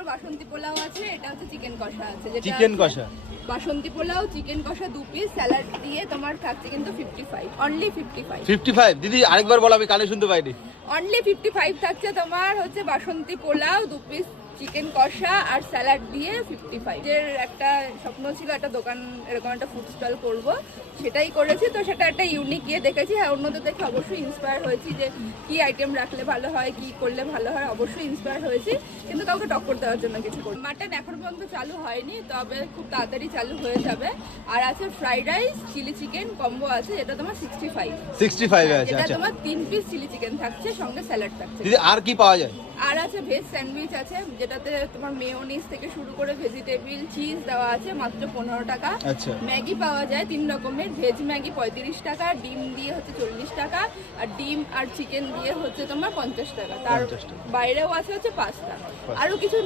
তোমার বাসন্তী পোলাও আছে এটা হচ্ছে চিকেন কষা আছে যেটা চিকেন কষা? বাসন্তী পোলাও চিকেন কষা দু পিস স্যালাড দিয়ে তোমার থাকছে কিন্তু fifty five only fifty five fifty five দিদি আরেকবার বলো আমি কানে শুনতে পাইনি। অনলি ফিফটি ফাইভ থাকছে তোমার হচ্ছে বাসন্তী পোলাও দু পিস চিকেন কষা আর স্যালাড দিয়ে ফিফটি ফাইভ এর একটা স্বপ্ন ছিল একটা দোকান এরকম একটা ফুড স্টল করব। সেটাই করেছি। তো সেটা একটা ইউনিক গিয়ে দেখেছি। হ্যাঁ অন্যদের দেখে অবশ্যই ইন্সপায়ার হয়েছি যে কি আইটেম রাখলে ভালো হয় কি করলে ভালো হয় অবশ্যই ইন্সপায়ার হয়েছি। কিন্তু কাউকে টক্কর দেওয়ার জন্য কিছু করি মাটন এখন পর্যন্ত চালু হয়নি তবে খুব তাড়াতাড়ি চালু হয়ে যাবে। আর আছে fried rice chilli chicken combo আছে যেটা তোমার সিক্সটি ফাইভ সিক্সটি ফাইভ আছে যেটা আচ্ছা। তোমার তিন পিস চিলি চিকেন থাকছে সঙ্গে স্যালাড থাকছে। দিদি আর কি পাওয়া যায়? আর আছে ভেজ স্যান্ডউইচ আছে যেটাতে তোমার মেয়োনিজ থেকে শুরু করে ভেজিটেবিল চিজ দেওয়া আছে মাত্র পনেরো টাকা। আচ্ছা। ম্যাগি পাওয়া যায় তিন রকমের ভেজ ম্যাগি পঁয়ত্রিশ টাকা ডিম দিয়ে হচ্ছে চল্লিশ টাকা আর ডিম আর চিকেন দিয়ে হচ্ছে তোমার পঞ্চাশ টাকা। তার বাইরেও আছে হচ্ছে পাস্তা আরও কিছু